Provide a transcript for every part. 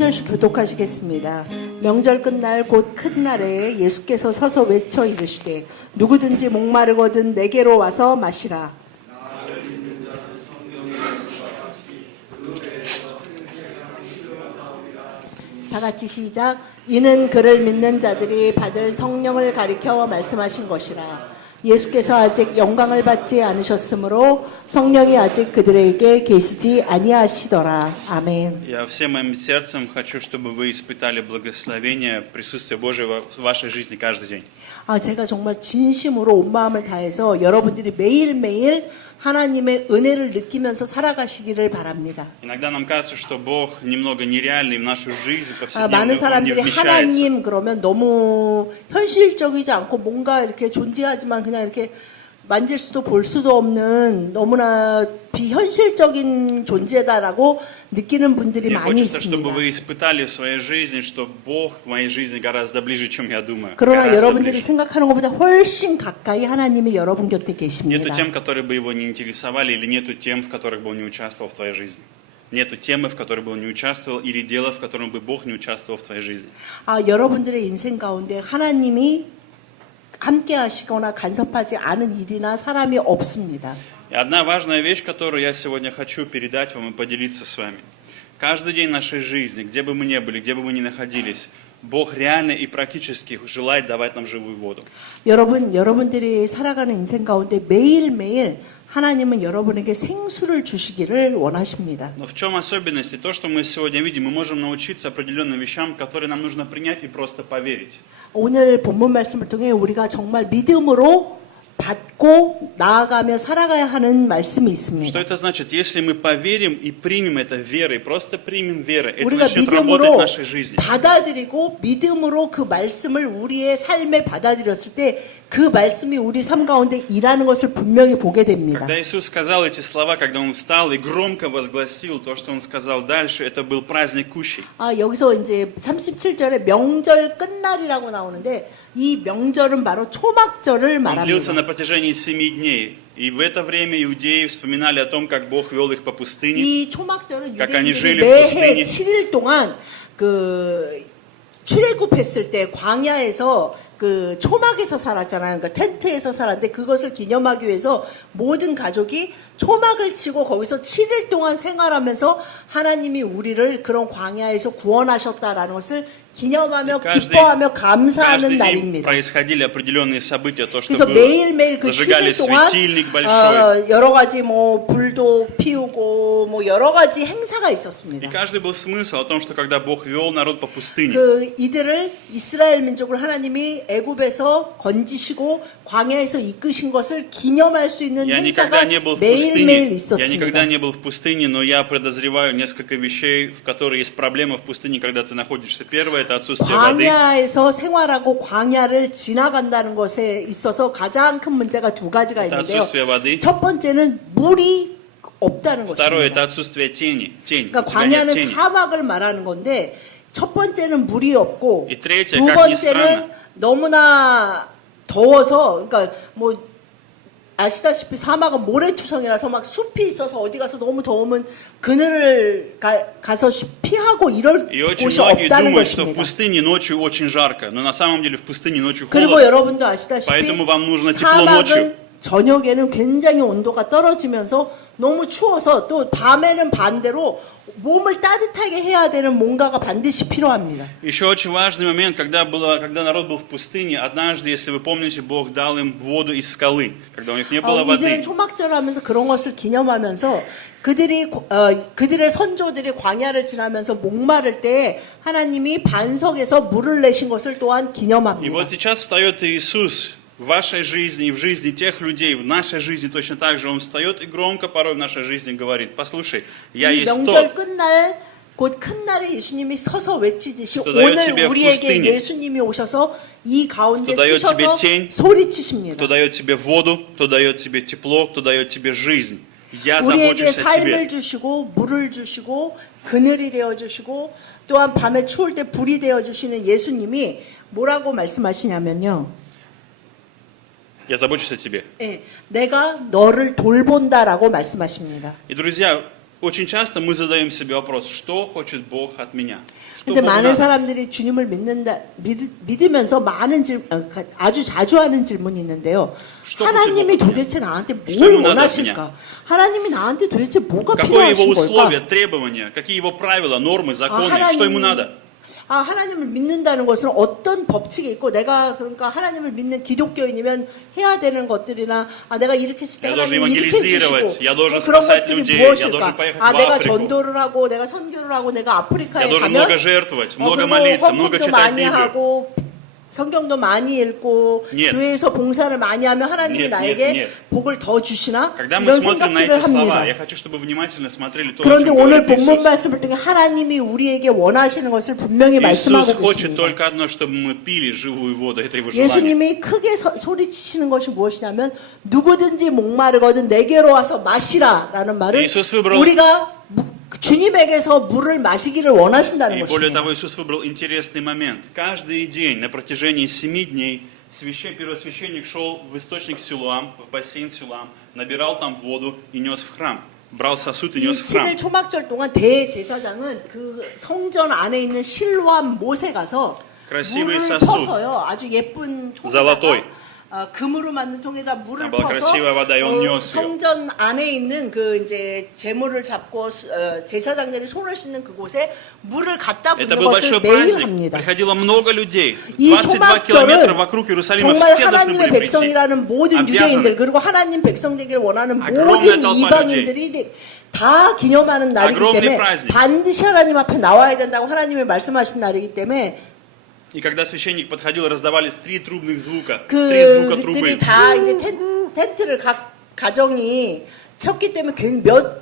절씩 교독하시겠습니다. 명절 끝날 곧 큰 날에 예수께서 서서 외쳐 이르시되 누구든지 목마르거든 내게로 와서 마시라. 다 같이 시작. 이는 그를 믿는 자들이 받을 성령을 가리켜 말씀하신 것이라. 예수께서 아직 영광을 받지 않으셨으므로 성령이 아직 그들에게 계시지 아니하시더라. 아멘. Я всем моим сердцем хочу, чтобы вы испытали благословение, присутствие Божие в вашей жизни каждый день. 제가 정말 진심으로 온 마음을 다해서 여러분들이 매일매일 하나님의 은혜를 느끼면서 살아가시기를 바랍니다. Иногда нам кажется, что Бог немного нереальный в нашу жизнь, 많은 повседневную, Он не 사람들이 вмещается. 하나님 그러면 너무 현실적이지 않고 뭔가 이렇게 존재하지만 그냥 이렇게 만질 수도 볼 수도 없는 너무나 비현실적인 존재다라고 느끼는 분들이 Мне 많이 хочется, чтобы 있습니다. вы испытали в своей жизни, что Бог в моей жизни гораздо ближе, чем я думаю. 그러나 Гораздо 여러분들이 ближе. 생각하는 것보다 훨씬 가까이 하나님이 여러분 곁에 계십니다. Нету тем, которые бы его не интересовали, или нету тем, в которых бы он не участвовал в твоей жизни. Нету темы, в которой бы он не участвовал, или дела, в котором бы Бог не участвовал в твоей жизни. 여러분들의 인생 가운데 하나님이 함께 하시거나 간섭하지 않은 일이나 사람이 없습니다. И одна важная вещь, которую я сегодня хочу передать вам и поделиться с вами. Каждый день нашей жизни, где бы мы ни были, где бы мы ни находились, Бог реально и практически желает давать нам живую воду. 여러분들이 살아가는 인생 가운데 매일매일 하나님은 여러분에게 생수를 주시기를 원하십니다. Но в чем особенность? И то, что мы сегодня видим, мы можем научиться определенным вещам, которые нам нужно принять и просто поверить. 오늘 본문 말씀을 통해 우리가 정말 믿음으로 받고 나아가며 살아가야 하는 말씀이 Что 있습니다. это значит? Если мы поверим и примем это верой, просто примем верой, это 우리가 начнет работать в 믿음으로 нашей жизни. 받아들이고 믿음으로 그 말씀을 우리의 삶에 받아들였을 때 그 말씀이 우리 삶 가운데 일하는 것을 분명히 보게 됩니다. Когда Иисус сказал эти слова, когда Он встал и громко возгласил то, что Он сказал дальше, это был праздник кущей. 여기서 이제 37절에 명절 끝날이라고 나오는데 이 명절은 바로 초막절을 Он длился 말합니다. на протяжении 7 дней. И в это время иудеи вспоминали о том, как Бог вел их по пустыне. 이 초막절은 как они 유대인들이 жили в 매해 пустыне. 7일 동안 그 출애굽했을 때 광야에서 그 초막에서 살았잖아요. 그러니까 텐트에서 살았는데 그것을 기념하기 위해서 모든 가족이 초막을 치고 거기서 7일 동안 생활하면서 하나님이 우리를 그런 광야에서 구원하셨다라는 것을 기념하며 기뻐하며 감사하는 Каждый день 날입니다. происходили определенные события, то, что 그래서 было. 매일매일 그 Зажигали 7일 동안 светильник большой. 여러 가지 뭐 불도 피우고 뭐 여러 가지 행사가 И 있었습니다. каждый был смысл о том, что когда Бог вел народ по пустыне, 그 이들을 이스라엘 민족을 하나님이 애굽에서 건지시고 광야에서 이끄신 것을 기념할 수 있는 я 행사가 никогда не был в 매일매일 пустыне, я никогда 있었습니다. не был в пустыне, но я подозреваю несколько вещей, в которые есть проблемы в пустыне, когда ты находишься. Первое – это отсутствие воды. 광야에서 생활하고 광야를 지나간다는 것에 있어서 가장 큰 문제가 두 가지가 Это 있는데요. отсутствие воды. 첫 번째는 물이 없다는 Второе – 것입니다. это отсутствие тени. Тень. 그러니까 У тебя нет 광야는 тени. 사막을 말하는 건데 첫 번째는 물이 없고 이 третье, 두 как ни 번째는 странно. 너무나 더워서 그러니까 뭐 아시다시피 사막은 모래투성이라서 막 숲이 있어서 어디 가서 너무 더우면 그늘을 가서 피하고 이럴 И очень 곳이 многие 없다는 думают, что в 것입니다. пустыне ночью очень жарко, но на самом деле в пустыне ночью 그리고 холодно. 여러분도 아시다시피 Поэтому вам нужно тепло ночью. 사막은 저녁에는 굉장히 온도가 떨어지면서 너무 추워서 또 밤에는 반대로 몸을 따뜻하게 해야 되는 뭔가가 반드시 필요합니다. Еще очень важный момент, когда народ был в пустыне, однажды, если вы помните, Бог дал им воду из скалы, когда у них не было 이들은 воды. 초막절 하면서 그런 것을 기념하면서 그들의 선조들이 광야를 지나면서 목마를 때 하나님이 반석에서 물을 내신 것을 또한 И 기념합니다. вот сейчас встает Иисус в вашей жизни и в жизни тех людей, в нашей жизни точно так же. Он встает и громко порой в нашей жизни говорит: послушай, я 이 есть 명절 тот, 끝날 곧 큰 날에 예수님이 서서 외치듯이 또 다요 오늘 집에 우리에게 пустыне. 예수님이 오셔서 이 가운데 또 다요 쓰셔서 집에 тень. 소리치십니다. кто дает тебе воду, кто дает тебе тепло, кто дает тебе жизнь. Я 우리에게 забочусь о тебе. 삶을 주시고 물을 주시고 그늘이 되어 주시고 또한 밤에 추울 때 불이 되어 주시는 예수님이 뭐라고 말씀하시냐면요. Я забочусь о тебе. 내가 너를 돌본다라고 말씀하십니다. И, друзья, Очень часто мы задаем себе вопрос, что хочет Бог от меня? Что 근데 Богу 많은 надо? 사람들이 주님을 믿으면서 아주 자주 하는 질문이 있는데요. что 하나님이 хочет Бог от 도대체 나한테 Что 뭘 ему надо от 원하실까? 하나님이 나한테 도대체 뭐가 Какое его 필요하신 условие, 걸까? требования, какие его правила, нормы, законы, 하나님- что ему надо? 하나님을 믿는다는 것은 어떤 법칙이 있고 내가 그러니까 하나님을 믿는 기독교인이면 해야 되는 것들이나 내가 이렇게 했을 때 Я должен 하나님이 이렇게 евангелизировать, 해주시고 я должен 그런 спасать 것들이 людей, я должен 무엇일까? поехать в 내가 Африку. 전도를 하고 내가 선교를 하고 내가 Я 아프리카에 должен 가면 много жертвовать, много 그리고 молиться, много 헌금도 читать 많이 Библию. 하고 성경도 많이 읽고 Нет. 교회에서 봉사를 많이 하면 하나님이 Нет, 나에게 нет, нет. 복을 더 주시나? Когда мы 이런 смотрим на 생각들을 эти слова, 합니다. я хочу, чтобы вы внимательно смотрели то, о 그런데 чем 오늘 говорит 본문 Иисус. 말씀을 통해 하나님이 우리에게 원하시는 것을 분명히 Иисус 말씀하고 хочет 계십니다. только одно, чтобы мы пили живую воду, это его желание. 예수님이 크게 소리치시는 것이 무엇이냐면 누구든지 목마르거든 내게로 와서 마시라라는 말을 예수스 выбрал- 우리가 주님에게서 물을 마시기를 원하신다는 И более 것입니다. того, Иисус выбрал интересный момент. Каждый день на протяжении 7 дней первосвященник шел в источник Силуам, в бассейн Силуам, набирал там воду и нес в храм. Брал сосуд и 이 нес в храм. 7일 초막절 동안 대제사장은 그 성전 안에 있는 실로암 못에 가서 Красивый 물을 сосуд. 퍼서요. 아주 예쁜 Золотой. 통에다가 금으로 만든 통에다 물을 Там была 퍼서 красивая вода, и он нес ее. 성전 안에 있는 그 이제 제물을 잡고 제사장들이 손을 씻는 그곳에 물을 갖다 붓는 Это был 것을 большой 매일 праздник. 합니다. Приходило много людей. 이 22 километра 초막절은 вокруг Иерусалима 정말 все должны 하나님의 были прийти. 백성이라는 모든 유대인들 Обязаны. 그리고 하나님 백성 되길 원하는 огромная 모든 толпа 이방인들이 다 기념하는 날이기 огромный 때문에 праздник. 반드시 하나님 앞에 나와야 된다고 하나님이 말씀하신 날이기 때문에 И когда священник подходил, раздавались 3 трубных звука. 3 звука 그들이 трубы. 다 이제 텐트를 각 가정이 쳤기 때문에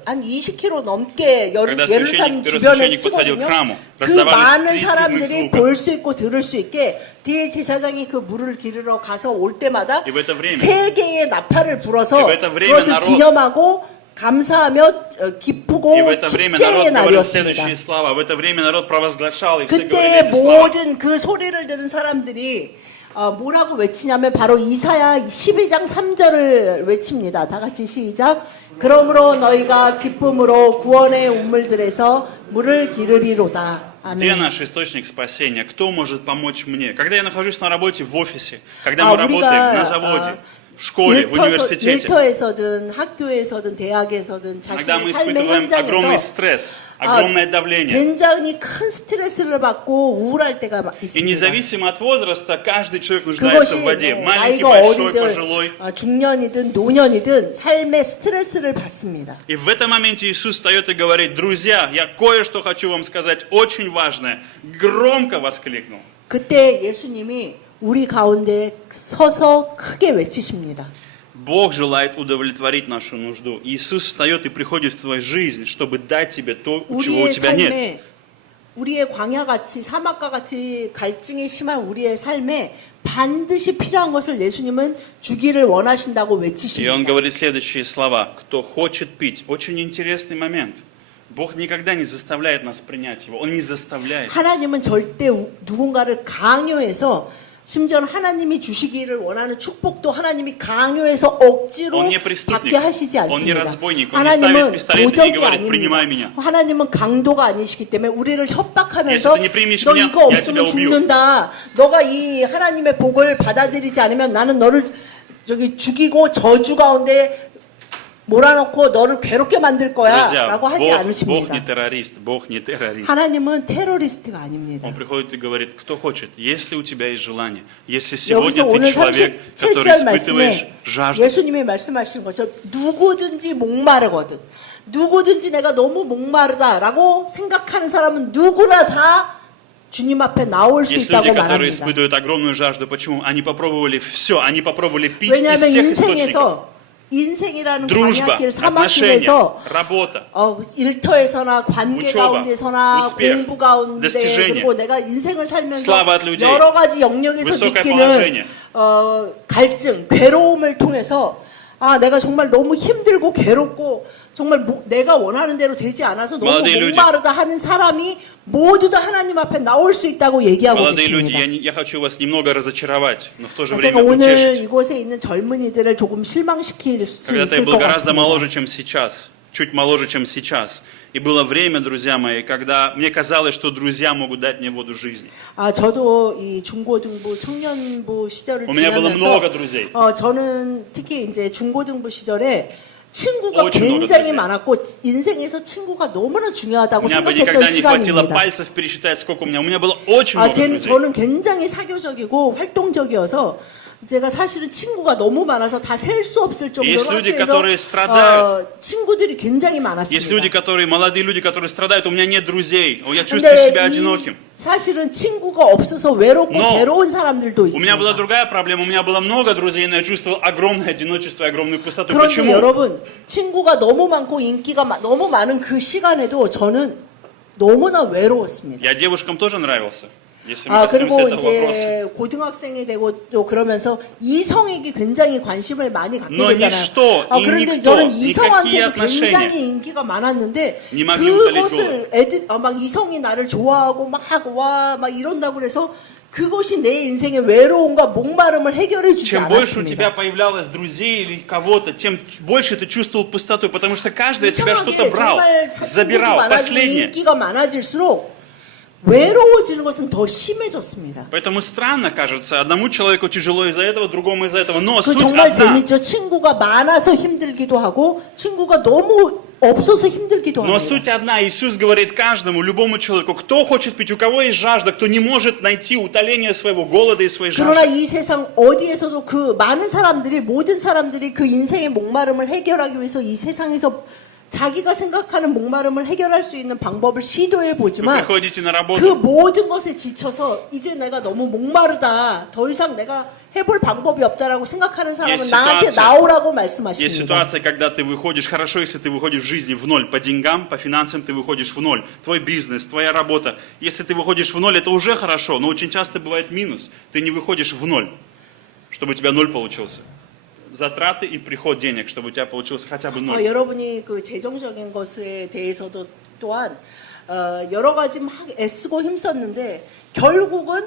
한 20km 넘게 Когда 예루살렘 священник, 주변에 первосвященник подходил к 치거든요. храму, 그 раздавались 많은 3 трубных 사람들이 звука. 볼 수 있고 들을 수 있게 뒤에 제사장이 그 물을 기르러 가서 올 때마다 И в это время- 세 개의 나팔을 불어서 И в это время 그것을 народ- 기념하고 감사하며 기쁘고 И в это время 축제의 народ говорил 날이었습니다. следующие слова. В это время народ провозглашал, и все 그때 говорили эти слова. 모든 그 소리를 들은 사람들이 뭐라고 외치냐면 바로 이사야 12장 3절을 외칩니다. 다 같이 시작. 그러므로 너희가 기쁨으로 구원의 우물들에서 물을 기르리로다. Где 아멘. наш источник спасения? Кто может помочь мне? Когда я нахожусь на работе в офисе, когда мы работаем на заводе, в школе, в университете, 일터에서든 학교에서든 대학에서든 иногда мы 자신의 삶의 испытываем огромный 현장에서 стресс, огромное давление. 굉장히 큰 스트레스를 받고 우울할 때가 И 있습니다. независимо от возраста, каждый человек нуждается 그것이 в воде. 뭐 Маленький, 나이가 большой, 어리든 пожилой. 중년이든 노년이든 삶의 스트레스를 받습니다. И в этом моменте Иисус встает и говорит: друзья, я кое-что хочу вам сказать очень важное. Громко воскликнул. 그때 예수님이 우리 가운데 서서 크게 외치십니다. Бог желает удовлетворить нашу нужду. Иисус встает и приходит в твою жизнь, чтобы дать тебе то, чего у 우리의 тебя нет. 삶에 우리의 광야같이 사막과 같이 갈증이 심한 우리의 삶에 반드시 필요한 것을 예수님은 주기를 원하신다고 И он 외치십니다. говорит следующие слова. Кто хочет пить. Очень интересный момент. Бог никогда не заставляет нас принять его. Он не заставляет. 하나님은 절대 누군가를 강요해서 심지어 하나님이 주시기를 원하는 축복도 하나님이 강요해서 억지로 Он не преступник. 받게 하시지 Он не 않습니다. разбойник. Он не 하나님은 ставит пистолет и не 도적이 говорит: принимай 아닙니다. меня. 하나님은 강도가 아니시기 때문에 우리를 Если 협박하면서 ты не примешь 너 меня, 이거 я тебя 없으면 убью. 죽는다. 너가 이 하나님의 복을 받아들이지 않으면 나는 너를 죽이고 저주 가운데 몰아넣고 너를 괴롭게 만들 거야 Друзья, 라고 하지 Бог не 않으십니다. террорист. Бог не террорист. 하나님은 테러리스트가 아닙니다. Он приходит и говорит: кто хочет, если у тебя есть желание, если 여기서 сегодня 오늘 ты человек, который 37절 испытываешь 말씀에 жажду, 예수님이 말씀하시는 것처럼 누구든지 목마르거든 누구든지 내가 너무 목마르다라고 생각하는 사람은 누구나 다 주님 앞에 나올 수 есть люди, 있다고 которые 말합니다. испытывают огромную жажду. Почему? Они попробовали все, они попробовали пить из 왜냐하면 всех источников. 인생에서 인생이라는 Дружба, 광야길 отношения, 사막길에서 работа, 일터에서나 관계 учеба, 가운데서나 успех, 공부 가운데 достижения, 그리고 내가 인생을 살면서 слава от людей, 여러 가지 영역에서 высокое 느끼는 положение. 갈증, 괴로움을 통해서 내가 정말 너무 힘들고 괴롭고 정말 내가 원하는 대로 되지 않아서 너무 молодые люди. 목마르다 하는 사람이 모두 다 하나님 앞에 나올 수 있다고 얘기하고 Молодые люди, 계십니다. я хочу вас немного разочаровать, но в то же 제가 время 오늘 утешить. 이곳에 있는 젊은이들을 조금 실망시킬 수 Когда-то я 있을 был 것 гораздо 같습니다. моложе, чем сейчас. чуть моложе, чем сейчас. И было время, друзья мои, когда мне казалось, что друзья могут дать мне воду жизни. 아, 저도 이 중고등부, 청년부 시절을 У меня было 지나면서 много друзей. 저는 특히 이제 중고등부 시절에 친구가 очень много 굉장히 друзей. 많았고 인생에서 친구가 너무나 У 중요하다고 меня бы 생각했던 никогда не хватило 시간입니다. пальцев пересчитать, сколько у меня. У меня было очень 아, много друзей. 저는 굉장히 사교적이고 활동적이어서 제가 사실은 친구가 너무 많아서 다 셀 수 없을 정도로 Есть люди, 학교에서 которые страдают. 친구들이 굉장히 Есть люди, 많았습니다. которые, молодые люди, которые страдают, у меня нет друзей, я чувствую 근데 себя 이 одиноким. 사실은 친구가 없어서 외롭고 Но 괴로운 사람들도 У меня была 있습니다. другая проблема, у меня было много друзей, но я чувствовал огромное одиночество и огромную пустоту. 그런데 Почему? 여러분 친구가 너무 많고 인기가 너무 많은 그 시간에도 저는 너무나 외로웠습니다. Я девушкам тоже нравился, если мы 아, коснемся 그리고 этого вопроса. 이제 고등학생이 되고 또 그러면서 이성에게 굉장히 관심을 많이 갖게 Но 되잖아요. ничто 아, и 그런데 никто, 저는 никакие 이성한테도 отношения 굉장히 인기가 많았는데 не могли удалить 그것을 막 이성이 나를 좋아하고 막 이런다고 그래서 그것이 내 인생의 외로움과 목마름을 해결해 주지 Чем больше у тебя 않았습니다. появлялось друзей или кого-то, тем больше ты чувствовал пустоту, потому что каждый от тебя что-то 이상하게 брал, 정말 친구도 забирал, 많아지고 последнее. 인기가 많아질수록 외로워지는 것은 더 심해졌습니다. Поэтому странно кажется, одному человеку тяжело из-за этого, другому из-за этого. Но 그 суть 정말 одна. 재밌죠. 친구가 많아서 힘들기도 하고 친구가 너무 없어서 힘들기도 Но 합니다. суть одна. Иисус говорит каждому, любому человеку, кто хочет пить, у кого есть жажда, кто не может найти утоление своего голода и своей 그러나 жажды. 이 세상 어디에서도 그 많은 사람들이 모든 사람들이 그 인생의 목마름을 해결하기 위해서 이 세상에서 자기가 생각하는 목마름을 해결할 수 있는 방법을 시도해 Вы 보지만 приходите на 그 работу, 모든 것에 지쳐서 이제 내가 너무 목마르다. 더 이상 내가 해볼 방법이 없다라고 생각하는 사람은 Есть 나한테 ситуация- 나오라고 есть 말씀하십니다. ситуация, когда ты выходишь, хорошо, если ты выходишь в жизни в ноль. По деньгам, по финансам ты выходишь в ноль. Твой бизнес, твоя работа. Если ты выходишь в ноль, это уже хорошо, но очень часто бывает минус. Ты не выходишь в ноль, чтобы у тебя ноль получился. Затраты и приход денег, чтобы у тебя получился хотя бы ноль. 여러분이 그 재정적인 것에 대해서도 또한 여러 가지 막 애쓰고 힘썼는데 결국은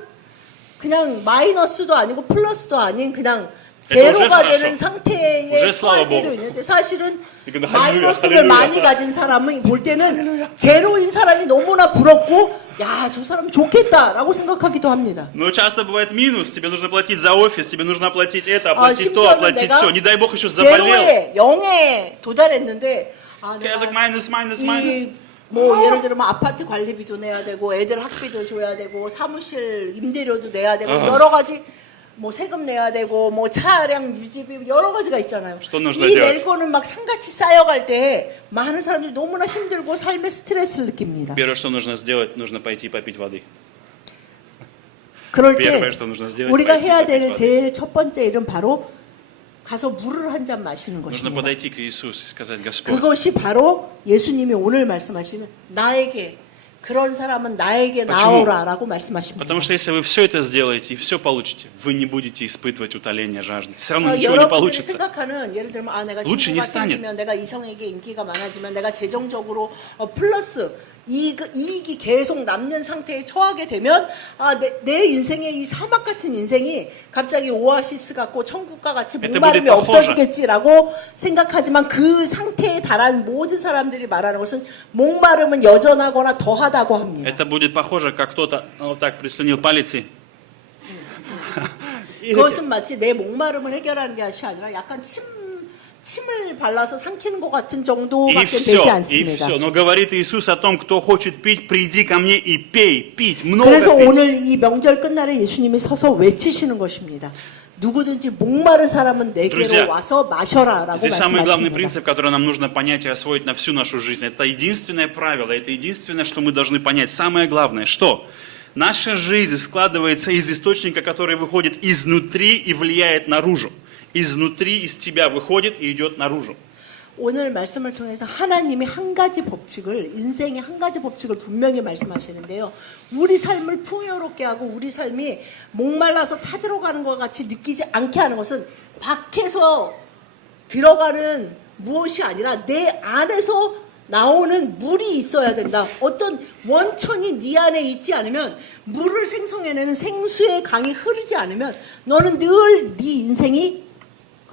그냥 마이너스도 아니고 플러스도 아닌 그냥 제로가 уже 되는 хорошо. 상태에 уже слава 처할 때도 Богу. 있는데 사실은 이건 마이너스를 할렐루야. 많이 가진 사람이 볼 때는 제로인 사람이 너무나 부럽고 야, 저 사람 좋겠다라고 생각하기도 합니다. Но часто бывает минус. Тебе нужно платить за офис, тебе нужно оплатить это, 아, оплатить то, 심지어는 оплатить 내가 все. Не дай Бог еще заболел. 제로에 0에 도달했는데 아, 계속 내가 마이너스, 마이너스, 마이너스. 뭐 예를 들어 뭐 아파트 관리비도 내야 되고 애들 학비도 줘야 되고 사무실 임대료도 내야 되고 여러 가지 뭐 세금 내야 되고 뭐 차량 유지비 여러 가지가 있잖아요. Что нужно 이 делать? 낼 거는 막 산같이 쌓여갈 때 많은 사람들이 너무나 힘들고 삶의 스트레스를 느낍니다. Первое, что нужно сделать, нужно пойти попить воды. 그럴 때 Первое, что нужно сделать, 우리가 пойти 해야 попить 될 воды. 제일 첫 번째 일은 바로 가서 물을 한 잔 마시는 Нужно 것입니다. подойти к Иисусу и сказать: Господь, 그것이 바로 예수님이 오늘 말씀하시는 나에게 그런 사람은 나에게 Почему? 나오라라고 말씀하십니다. потому что если вы все это сделаете и все получите, вы не будете испытывать утоление жажды. Все равно ничего не 여러분들이 получится. 생각하는 예를 들면 아 내가 лучше не 친구가 станет. 생기면 내가 이성에게 인기가 많아지면 내가 재정적으로 플러스 이익이 계속 남는 상태에 처하게 되면 아, 내 인생의 이 사막 같은 인생이 갑자기 오아시스 같고 천국과 같이 Это 목마름이 будет похоже. 없어지겠지라고 생각하지만 그 상태에 달한 모든 사람들이 말하는 것은 목마름은 여전하거나 더하다고 합니다. Это будет похоже, как кто-то вот так прислонил палец и... 그것은 마치 내 목마름을 해결하는 것이 아니라 약간 침을 발라서 삼키는 것 같은 И 정도밖에 все, 되지 и 않습니다. все. Но говорит Иисус о том, кто хочет пить, приди ко мне и пей, пить, много 그래서 пить. 오늘 이 명절 끝날에 예수님이 서서 외치시는 것입니다. 누구든지 목마른 사람은 내게로 Друзья, 와서 마셔라라고 Здесь самый главный 말씀하십니다. принцип, который нам нужно понять и освоить на всю нашу жизнь. Это единственное правило, это единственное, что мы должны понять. Самое главное, что наша жизнь складывается из источника, который выходит изнутри и влияет наружу. Изнутри, из тебя выходит и идет наружу. 오늘 말씀을 통해서 하나님이 한 가지 법칙을 인생의 한 가지 법칙을 분명히 말씀하시는데요. 우리 삶을 풍요롭게 하고 우리 삶이 목말라서 타들어가는 것 같이 느끼지 않게 하는 것은 밖에서 들어가는 무엇이 아니라 내 안에서 나오는 물이 있어야 된다. 어떤 원천이 네 안에 있지 않으면 물을 생성해내는 생수의 강이 흐르지 않으면 너는 늘 네 인생이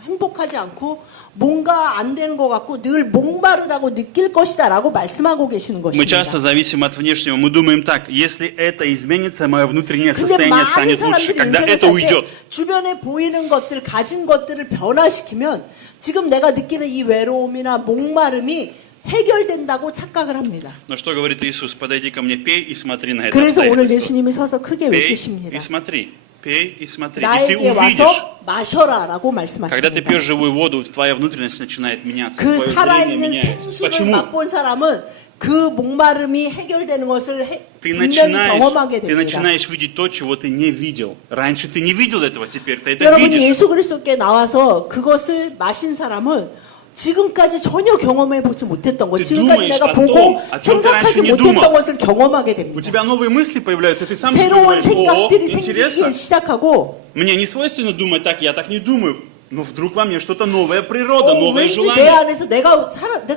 행복하지 않고 뭔가 안 되는 것 같고 늘 목마르다고 느낄 것이다라고 말씀하고 계시는 Мы 것입니다. часто зависим от внешнего. Мы думаем так, если это изменится, мое внутреннее 근데 состояние 많은 станет лучше. 사람들이 Когда 인생을 это 살 уйдет. 때 주변에 보이는 것들, 가진 것들을 변화시키면 지금 내가 느끼는 이 외로움이나 목마름이 해결된다고 착각을 합니다. Но что говорит Иисус? Подойди ко мне, пей и смотри на это 그래서 오늘 обстоятельство. 예수님이 서서 크게 Пей 외치십니다. и смотри. Пей и смотри. И ты 나에게 увидишь, 와서 마셔라라고 когда ты 말씀하십니다. пьешь живую воду, твоя внутренность начинает меняться. 그 Твое зрение 살아있는 меняется. 생수를 Почему? 맛본 사람은 그 목마름이 해결되는 것을 Ты 분명히 경험하게 ты 됩니다. начинаешь видеть то, чего ты не видел. Раньше ты не видел этого, теперь ты это 여러분이 видишь. 예수 그리스도께 나와서 그것을 마신 사람은 지금까지 전혀 경험해 보지 못했던 것, Ты 지금까지 думаешь 내가 о 보고 том, о чем ты 생각하지 раньше не 못했던 думал. 것을 경험하게 У 됩니다. тебя новые мысли появляются, ты сам себе 새로운 говоришь, о, 생각들이 интересно. 생기기 시작하고 Мне не свойственно думать так, я так не думаю. Но вдруг во мне что-то новая природа, новое 왠지 내 желание. 안에서 내가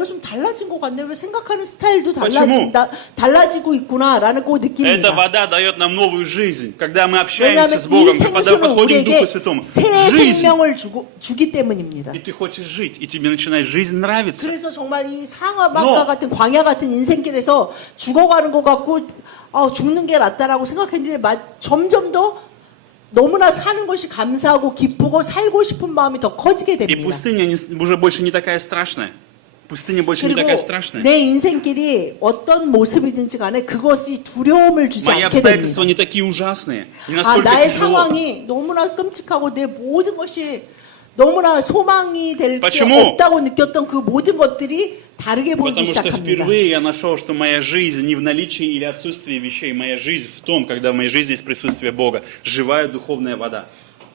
좀 달라진 것 같네. 왜 생각하는 스타일도 달라지고 있구나라는 거 Эта 느낍니다. вода дает нам новую жизнь. Когда мы общаемся 왜냐하면 с 이 Богом, когда 생수는 подходим к 우리에게 Духу Святому, 새 жизнь. 생명을 주기 때문입니다. И ты хочешь жить, и тебе начинает жизнь нравиться. 그래서 정말 이 상하방과 같은 광야 같은 인생길에서 죽어가는 것 같고 죽는 게 낫다라고 생각했는데 점점 더 너무나 사는 것이 감사하고 기쁘고 살고 싶은 마음이 더 커지게 И 됩니다. пустыня уже больше не такая страшная. Пустыня больше не такая 그리고 страшная. 내 인생길이 어떤 모습이든지 간에 그것이 두려움을 주지 Мои 않게 обстоятельства 됩니다. не такие ужасные, не 아, настолько 나의 тяжело. 상황이 너무나 끔찍하고 내 모든 것이 너무나 소망이 될 게 Почему? 없다고 느꼈던 그 모든 것들이 다르게 보이기 Потому что 시작합니다. впервые я нашел, что моя жизнь не в наличии или отсутствии вещей. Моя жизнь в том, когда в моей жизни есть присутствие Бога. Живая духовная вода.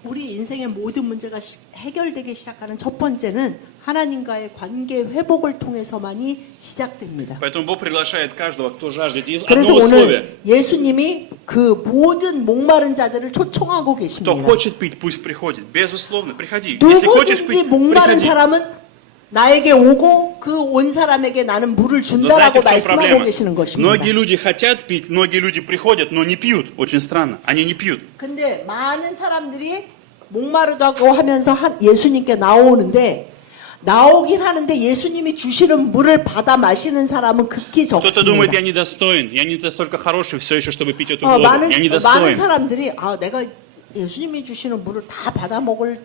우리 인생의 모든 문제가 해결되기 시작하는 첫 번째는 하나님과의 관계 회복을 통해서만이 시작됩니다. Поэтому Бог приглашает каждого, кто жаждет. И 그래서 одно условие. 오늘 예수님이 그 모든 목마른 자들을 초청하고 Кто 계십니다. хочет пить, пусть приходит. Безусловно, приходи. Если хочешь 누구든지 пить, 목마른 приходи. 사람은 나에게 오고 그 온 사람에게 나는 물을 Но 준다라고 знаете, в чем 말씀하고 проблема? 계시는 것입니다. Многие люди хотят пить, многие люди приходят, но не пьют. Очень странно. Они не пьют. 근데 많은 사람들이 목마르다고 하면서 예수님께 나오는데 나오긴 하는데 예수님이 주시는 물을 받아 마시는 사람은 극히 Кто-то думает, 적습니다. я недостоин. Я не настолько хороший все еще, чтобы пить эту воду. 많은 Я 많은 недостоин. 사람들이 내가 예수님이 주시는 물을 다 받아 먹을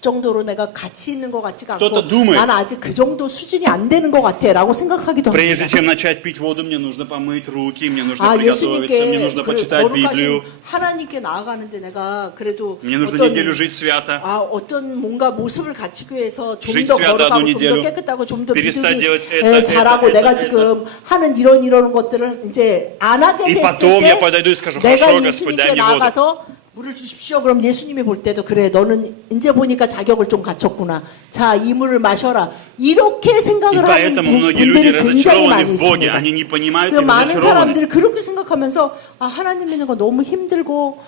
정도로 내가 가치 있는 것 같지가 않고 Кто-то думает. 나는 아직 그 정도 수준이 안 되는 것 같아라고 생각하기도 Прежде 합니다. чем начать пить воду, мне нужно помыть руки, мне нужно приготовиться, мне 예수님께 нужно почитать Библию, 거룩하신 하나님께 나아가는데 내가 그래도 мне нужно неделю жить свято. 어떤 뭔가 모습을 갖추기 위해서 좀 Жить 더 свято 거룩하고 одну 좀 더 неделю. 깨끗하고 좀 더 Перестать 믿음이 делать это, 잘하고 это, 내가 это. 지금 하는 이런 것들을 이제 안 하게 И 됐을 потом 때 я подойду и скажу, 내가 хорошо, Господь, дай 예수님께 мне воду. 나가서 물을 주십시오. 그럼 예수님이 볼 때도 그래 너는 이제 보니까 자격을 좀 갖췄구나. 자, 이 물을 마셔라. 이렇게 И 생각을 하는 поэтому многие люди 분들이 굉장히 разочарованы 많이 в Боге. 있습니다. Они не понимают и 그 많은 разочарованы. 사람들이 그렇게 생각하면서 하나님 믿는 거 너무 힘들고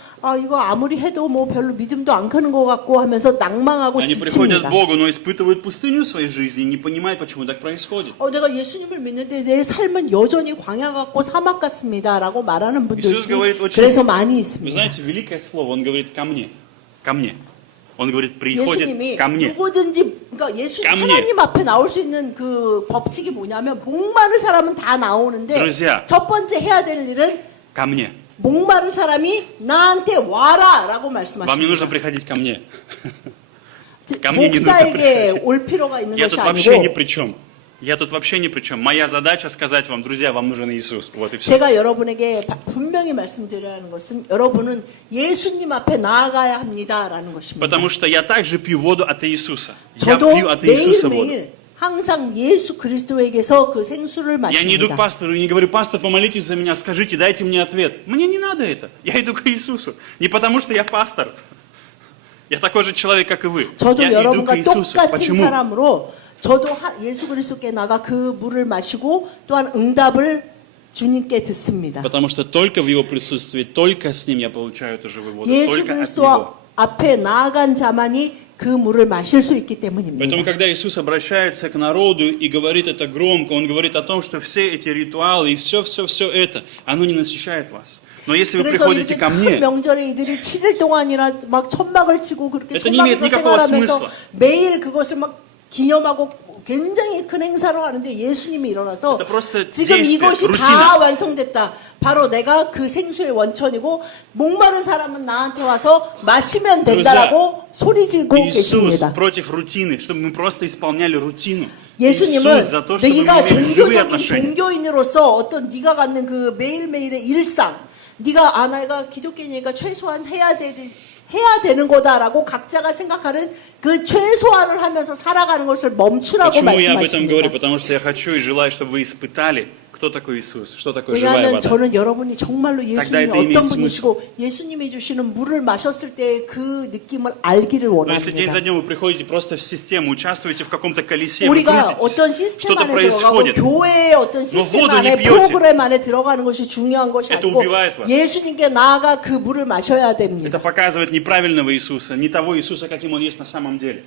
이거 아무리 해도 뭐 별로 믿음도 안 크는 것 같고 하면서 낭망하고 Они приходят 지칩니다. к Богу, но испытывают пустыню в своей жизни и не понимают, почему так происходит. 내가 예수님을 믿는데 내 삶은 여전히 광야 같고 사막 같습니다라고 말하는 Иисус 분들이 говорит очень, 그래서 많이 вы 있습니다. знаете, великое слово, Он говорит ко мне, ко мне. Он говорит, приходит 예수님이 ко мне. 누구든지 그러니까 예수님 깜니. 하나님 앞에 나올 수 있는 그 법칙이 뭐냐면 목마른 사람은 다 나오는데 Друзья. 첫 번째 해야 될 일은 Ко мне. 목마른 사람이 나한테 와라라고 Вам не нужно 말씀하십니다. приходить ко мне. 즉, ко мне не нужно 목사에게 приходить. 올 필요가 있는 Я 것이 тут вообще ни 아니고 при чем. Я тут вообще ни при чем. Моя задача сказать вам, друзья, вам нужен Иисус. Вот и все. 제가 여러분에게 분명히 말씀드려야 하는 것은 여러분은 예수님 앞에 나아가야 합니다라는 것입니다. Потому что я также пью воду от Иисуса. Я 저도 пью от Иисуса воду. 매일매일 항상 예수 그리스도에게서 그 생수를 Я не иду к 마십니다. пастору и не говорю, пастор, помолитесь за меня, скажите, дайте мне ответ. Мне не надо это. Я иду к Иисусу. Не потому что я пастор. Я такой же человек, как и вы. 저도 Я иду к 여러분과 Иисусу. 똑같은 Почему? 사람으로 저도 예수 그리스도께 나가 그 물을 마시고 또한 응답을 주님께 듣습니다. Потому что только в Его присутствии, только с Ним я получаю эту живую воду. 예수 Только от 그리스도 Него. 앞에 나아간 자만이 그 물을 마실 수 있기 때문입니다. Поэтому, когда Иисус обращается к народу и говорит это громко, Он говорит о том, что все эти ритуалы и все это, оно не насыщает вас. Но если вы 그래서 приходите 이렇게 ко 큰 мне, 명절에 이들이 7일 동안이나 막 천막을 치고 그렇게 Это не имеет 천막에서 никакого 생활하면서 смысла. 매일 그것을 막 기념하고 굉장히 큰 행사를 하는데 예수님이 일어나서 Это просто 지금 действие, 이것이 рутина. 다 완성됐다. 바로 내가 그 생수의 원천이고 목마른 사람은 나한테 와서 마시면 된다라고 소리 지르고 Иисус 계십니다. против рутины, чтобы мы просто исполняли рутину. 예수님은 Иисус за то, чтобы мы 네가 имели живые 종교적인 отношения. 종교인으로서 어떤 네가 갖는 그 매일매일의 일상, 네가 내가 기독교인이니까 최소한 해야 되는 거다라고 각자가 생각하는 그 최소한을 하면서 살아가는 것을 멈추라고 Почему я об этом говорю? 말씀하십니다. Потому что я хочу и желаю, чтобы вы испытали, кто такой Иисус, что такое живая 왜냐하면 вода. 저는 여러분이 정말로 예수님이 это имеет 어떤 смысл. 분이시고 예수님이 주시는 물을 마셨을 때 그 느낌을 알기를 Но если день за 원합니다. днем вы приходите просто в систему, участвуете в каком-то колесе, вы 우리가 крутитесь, 어떤 시스템 что-то 안에 들어가고 происходит. 교회의 어떤 시스템 воду не 안에 пьете. 프로그램 안에 들어가는 것이 중요한 것이 Это 아니고 убивает вас. 예수님께 나아가 그 물을 마셔야 됩니다. Это показывает неправильного Иисуса, не того Иисуса, каким Он есть на самом деле.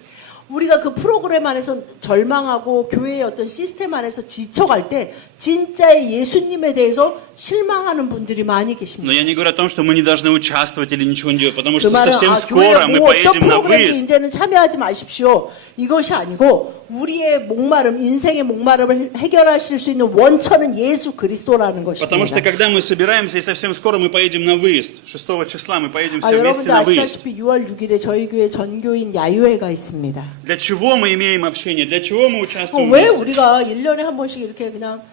우리가 그 프로그램 안에서 절망하고 교회의 어떤 시스템 안에서 지쳐갈 때 진짜의 예수님에 대해서 실망하는 분들이 많이 계십니다. Но я не говорю о том, что мы не должны участвовать или ничего не делать, потому 그 что 말은 совсем 교회 скоро мы 뭐 어떤 поедем на 프로그램에 выезд. 이제는 참여하지 마십시오. 이것이 아니고 우리의 목마름, 인생의 목마름을 해결하실 수 있는 원천은 예수 그리스도라는 Потому что 것입니다. когда мы собираемся, и совсем скоро мы поедем на выезд, 6 числа мы поедем все вместе 여러분들 на выезд. 아시다시피 6월 6일에 저희 교회 전교인 야유회가 있습니다. Для чего мы имеем общение? Для чего мы участвуем 왜 вместе? 우리가 1년에 한 번씩 이렇게 그냥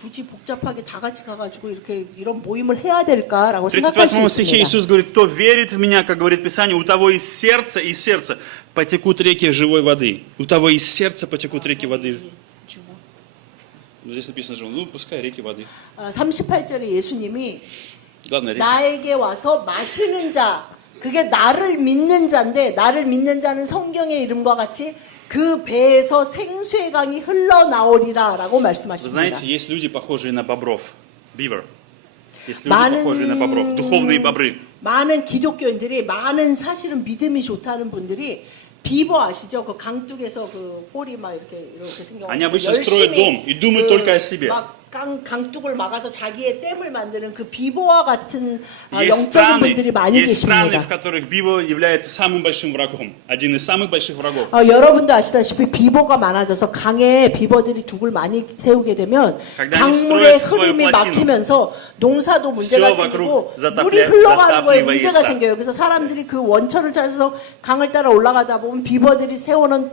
굳이 복잡하게 다 같이 가가지고 이렇게 이런 모임을 해야 될까라고 В 생각할 수 38 стихе 있습니다. Иисус говорит, кто верит в Меня, как говорит Писание, у того из сердца потекут реки живой воды. У того из сердца потекут реки воды. Здесь написано же, пускай реки воды. 38절에 예수님이 Главное, реки. 나에게 와서 마시는 자, 그게 나를 믿는 자인데 나를 믿는 자는 성경의 이름과 같이 그 배에서 생수의 강이 흘러나오리라라고 Вы 말씀하십니다. знаете, есть люди, похожие на бобров. Beaver. Есть люди, похожие на бобров. Духовные бобры. 많은 기독교인들이 많은 사실은 믿음이 좋다는 분들이 비버 아시죠? 그 강둑에서 그 꼬리 막 이렇게 생겨. Они обычно строят дом и думают только о себе. 막 강둑을 막아서 자기의 댐을 만드는 그 비보와 같은 Есть 영적인 분들이 많이 страны, 계십니다. в которых Библия является самым большим врагом. Один из самых больших врагов. 여러분도 아시다시피 비보가 많아져서 강에 비버들이 둑을 많이 세우게 되면 когда 강물의 они строят свою 흐름이 плотину, 막히면서 농사도 문제가 всё 생기고 вокруг 물이 흘러가는 거에 затапливается. 문제가 생겨요. 그래서 사람들이 그 원천을 찾아서 강을 따라 올라가다 보면 비버들이 세워놓은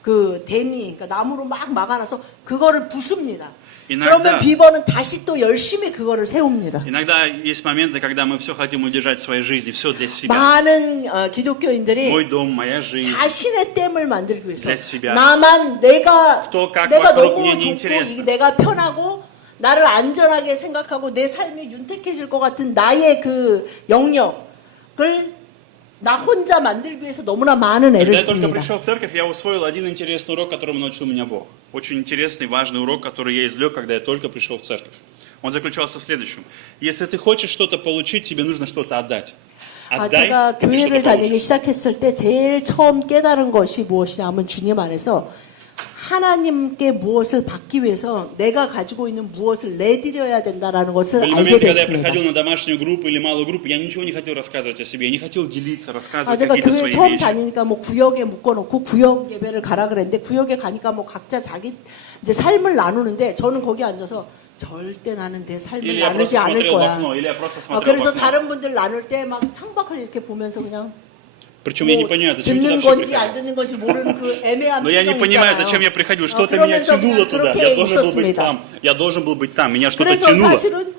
그 댐이 그러니까 나무로 막 막아놔서 그거를 부숩니다. 그러면 비버는 다시 또 열심히 그거를 세웁니다. Иногда есть моменты, когда мы все хотим удержать в своей жизни, все для себя. 많은 기독교인들이 Мой дом, моя жизнь. 자신의 댐을 만들기 위해서 Для себя. 나만 내가 Кто как 내가 вокруг 너무 мне не 좋고 интересно. 내가 편하고 나를 안전하게 생각하고 내 삶이 윤택해질 것 같은 나의 그 영역을 나 혼자 만들기 위해서 너무나 많은 Когда 애를 я только 씁니다. пришел в церковь, я усвоил один интересный урок, которому научил меня Бог. Очень интересный, важный урок, который я извлек, когда я только пришел в церковь. Он заключался в следующем. Если ты хочешь что-то получить, тебе нужно что-то отдать. Отдай, 제가 и ты 교회를 что-то 다니기 получишь. 시작했을 때 제일 처음 깨달은 것이 무엇이냐면 주님 안에서 하나님께 무엇을 받기 위해서 내가 가지고 있는 무엇을 내드려야 된다라는 것을 Были 알게 моменты, когда я 됐습니다. приходил на домашнюю группу или малую группу, я ничего не хотел рассказывать о себе, я не хотел делиться, рассказывать 제가 какие-то 교회 свои 처음 вещи. 다니니까 뭐 구역에 묶어놓고 구역 예배를 가라 그랬는데 구역에 가니까 뭐 각자 자기 이제 삶을 나누는데 저는 거기 앉아서 절대 나는 내 삶을 Или я 나누지 просто 않을 смотрел в 거야. окно, или я просто смотрел в 그래서 окно. 다른 분들 나눌 때 막 창밖을 이렇게 보면서 그냥 Причем я не 뭐 понимаю, зачем 듣는 я туда вообще 건지 приходил. 안 듣는 건지 모르는 그 애매한 Но я не 표정 понимаю, 있잖아요. зачем я приходил, что-то меня 그러면서 тянуло 그냥 туда, 그렇게 я должен был быть 있었습니다. там, я должен был быть там, меня что-то 그래서 тянуло. 사실은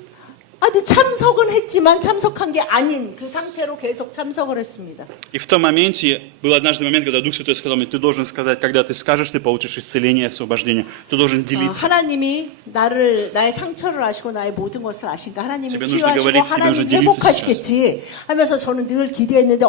아주 참석은 했지만 참석한 게 아닌 그 상태로 계속 참석을 했습니다. И в том моменте, был однажды момент, когда Дух Святой сказал мне, ты должен сказать, когда ты скажешь, ты получишь исцеление и освобождение, ты должен делиться. 하나님이 나의 상처를 아시고 나의 모든 것을 아시니까 하나님이 집에 нужно 치유하시고 говорить, тебе 하나님 нужно делиться 회복하시겠지 하면서 저는 늘 기대했는데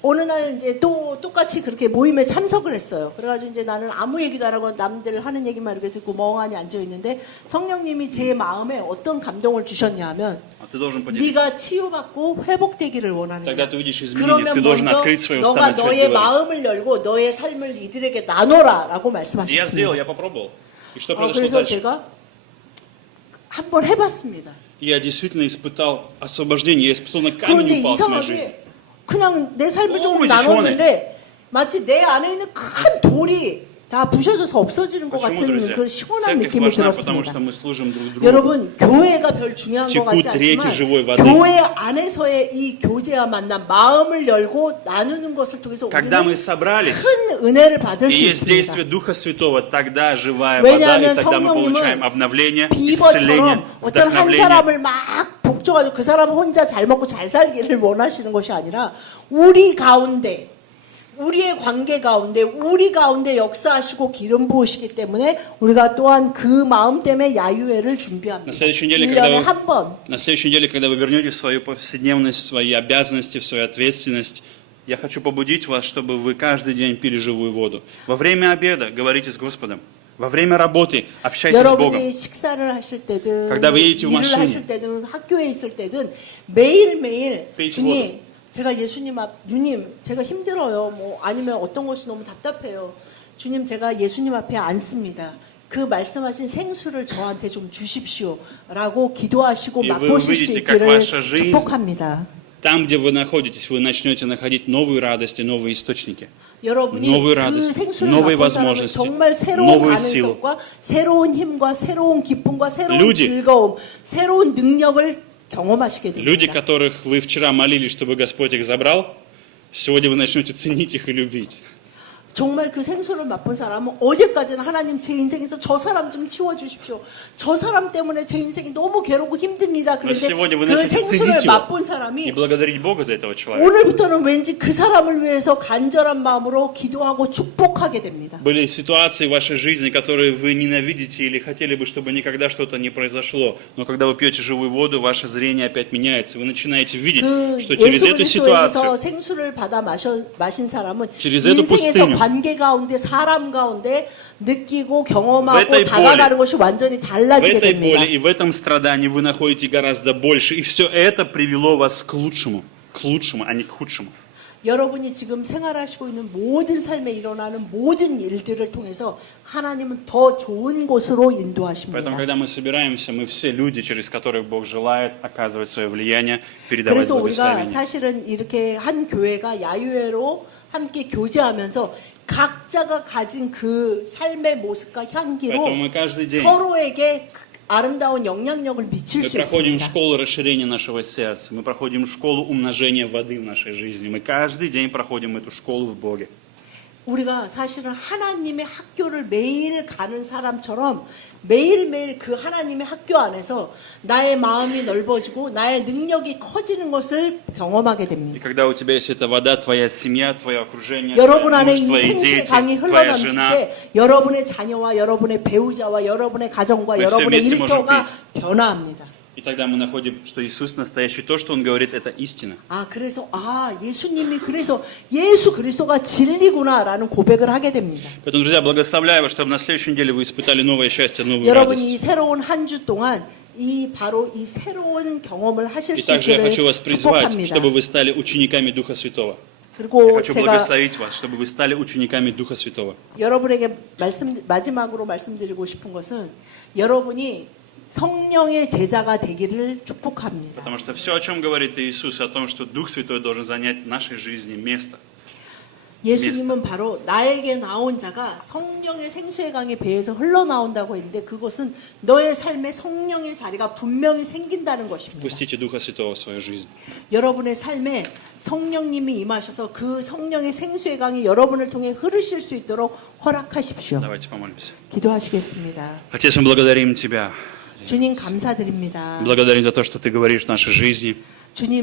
어느 날 이제 또 똑같이 그렇게 모임에 참석을 했어요. 그래가지고 이제 나는 아무 얘기도 안 하고 남들 하는 얘기만 이렇게 듣고 멍하니 앉아 있는데 성령님이 제 마음에 어떤 감동을 주셨냐면 А ты должен поделиться. 네가 치유받고 회복되기를 원하는 Тогда 거야. ты увидишь изменения, 그러면 ты должен 먼저 открыть свои уста, 너가 начать 너의 говорить. 마음을 열고 너의 삶을 이들에게 나눠라라고 И я 말씀하셨습니다. сделал, я попробовал. И что произошло 그래서 дальше? 제가 한번 해봤습니다. Я действительно испытал освобождение, я словно камень 그런데 упал с моей жизни. 이상하게 그냥 내 삶을 조금 너무 나눴는데 마치 내 안에 있는 큰 돌이 다 부셔져서 없어지는 것 Почему, 같은 друзья? 그 시원한 Церковь 느낌이 важна, потому 들었습니다. что мы служим друг другу. 여러분, 교회가 별 중요한 것 같지 Текут реки 않지만 живой воды. 교회 안에서의 이 교제와 만남, 마음을 열고 나누는 것을 통해서 Когда мы 우리는 собрались, 큰 은혜를 받을 и 수 есть 있습니다. действие Духа Святого, тогда живая вода, и 왜냐하면 тогда мы 성령님은 получаем обновление, исцеление, 비버처럼 어떤 한 вдохновление. 사람을 막 복종하고 그 사람은 혼자 잘 먹고 잘 살기를 원하시는 것이 아니라 우리 가운데 우리의 관계 가운데 우리 가운데 역사하시고 기름 부으시기 때문에 우리가 또한 그 마음 때문에 야유회를 준비합니다. На следующей неделе, 1년에 한 번. на следующей неделе, когда вы вернете в свою повседневность, в свои обязанности, в свою ответственность, я хочу побудить вас, чтобы вы каждый день пили живую воду. Во время обеда говорите с Господом. Во время работы общайтесь с Богом. 여러분이 식사를 하실 때든 Когда вы едете в 일을 машине, 하실 때든 학교에 있을 때든 매일매일 Пейте 주님 제가 예수님 주님 제가 힘들어요. 뭐 아니면 어떤 것이 너무 답답해요. 주님 제가 예수님 앞에 앉습니다. 그 말씀하신 생수를 저한테 좀 주십시오라고 기도하시고 И вы 맛보실 수 увидите, как 있기를 ваша жизнь 축복합니다. Там, где вы находитесь, вы начнете находить новую радость и новые источники. 여러분이 новую 그 радость, 생수를 новые 맛본 사람은 возможности, 정말 새로운 новую силу. 가능성과 새로운 힘과 새로운 기쁨과 새로운 Люди. 즐거움, 새로운 능력을 경험하시게 Люди, 됩니다. которых вы вчера молились, чтобы Господь их забрал, сегодня вы начнете ценить их и любить. 정말 그 생수를 맛본 사람은 어제까지는 하나님 제 인생에서 저 사람 좀 치워주십시오. 저 사람 때문에 제 인생이 너무 괴롭고 힘듭니다. Но 그런데 сегодня вы 그 начнете 생수를 ценить его 맛본 и 사람이 благодарить Бога за этого человека. 오늘부터는 왠지 그 사람을 위해서 간절한 마음으로 기도하고 축복하게 됩니다. Были ситуации в вашей жизни, которые вы ненавидите или хотели бы, чтобы никогда что-то не произошло. Но когда вы пьете живую воду, ваше зрение опять меняется. Вы начинаете видеть, 그 что через 예수 эту 그리스도에게서 ситуацию, 생수를 받아 마신 사람은 через эту 인생에서 пустыню, 관계 가운데 사람 가운데 느끼고 경험하고 В этой 다가가는 것이 완전히 в 달라지게 этой 됩니다. боли и в этом страдании вы находите гораздо больше. И все это привело вас к лучшему, а не к худшему. 여러분이 지금 생활하시고 있는 모든 삶에 일어나는 모든 일들을 통해서 하나님은 더 좋은 곳으로 인도하십니다. Поэтому, когда мы собираемся, мы все люди, через которых Бог желает оказывать свое влияние, передавать 그래서 우리가 благословение. 사실은 이렇게 한 교회가 야유회로 함께 교제하면서 각자가 가진 그 삶의 모습과 향기로 Поэтому мы каждый день 서로에게 아름다운 영향력을 미칠 мы 수 проходим 있습니다. школу расширения нашего сердца, мы проходим школу умножения воды в нашей жизни. Мы каждый день проходим эту школу в Боге. 우리가 사실은 하나님의 학교를 매일 가는 사람처럼 매일매일 그 하나님의 학교 안에서 나의 마음이 넓어지고 나의 능력이 커지는 것을 경험하게 И 됩니다. когда у тебя есть эта вода, твоя семья, твое окружение, 여러분 твой 안에 муж, 이 твои 생수의 дети, 강이 твоя 흘러넘칠 жена, 때 여러분의 자녀와 여러분의 배우자와 여러분의 가정과 Мы все 여러분의 вместе можем 일터가 변화합니다. и тогда мы находим, что Иисус настоящий, то, что Он говорит, это истина. 그래서 예수님이 그래서 예수 그리스도가 진리구나라는 고백을 하게 됩니다. Поэтому, друзья, благословляю вас, чтобы на следующей неделе вы испытали новое счастье, новую 여러분이 радость. 이 새로운 한 주 동안 바로 이 새로운 경험을 하실 И 수 также я 있기를 хочу вас призвать, 축복합니다. чтобы вы стали учениками Духа Святого. Я 그리고 хочу 제가 благословить вас, чтобы вы стали учениками Духа Святого. 여러분에게 마지막으로 말씀드리고 싶은 것은 여러분이 성령의 제자가 되기를 축복합니다. Потому что все, о чем говорит Иисус, о том, что Дух Святой должен занять в нашей жизни место. 예수님은 바로 나에게 나온 자가 성령의 생수의 강의 배에서 흘러나온다고 했는데 그것은 너의 삶에 성령의 자리가 분명히 생긴다는 것입니다. Пустите Духа Святого в свою жизнь. 여러분의 삶에 성령님이 임하셔서 그 성령의 생수의 강이 여러분을 통해 흐르실 수 있도록 허락하십시오. Давайте помолимся. 기도하시겠습니다. Отец, мы благодарим Тебя. 주님 감사드립니다. Благодарим за то, что Ты говоришь в нашей жизни. 주님